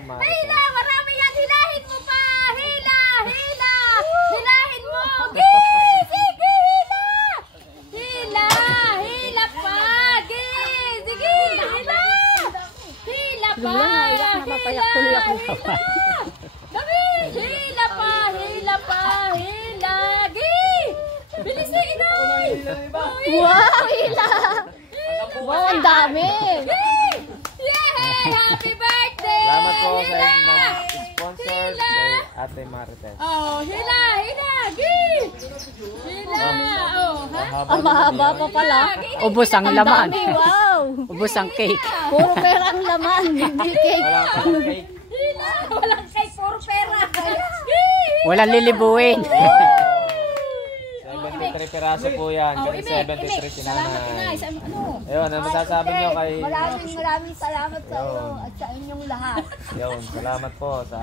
Marites. Hila! Marami yan! Hilahin mo pa! Hila! Hila! Hilahin mo! Sige! Hila! Hila! Hila pa! Sige! Hila! Hila pa! Hila! Hila! Dami! Hila pa! Hila pa! Hila! Bilisin, Inoy! Wow, hila! Wow, ang dami! Yay! Happy birthday! Salamat po sa Hila! nag-sponsor kay Ate Marites. Oh, hila! Hila! Hila! Oh, ha? Ang mahaba pa pala. Ubos ang laman. Dami, wow! Ubos ang cake. Puro pera ang laman, hindi cake. Wala pa ng cake. Hila! Walang cake, puro pera! Walang lilibuin. 73 piraso po yan. Kasi 73 si Salamat, Inay. nanay. Ano? Ayun, ano masasabi nyo kay... Maraming salamat sa iyo at sa inyong lahat. Ayun, salamat po sa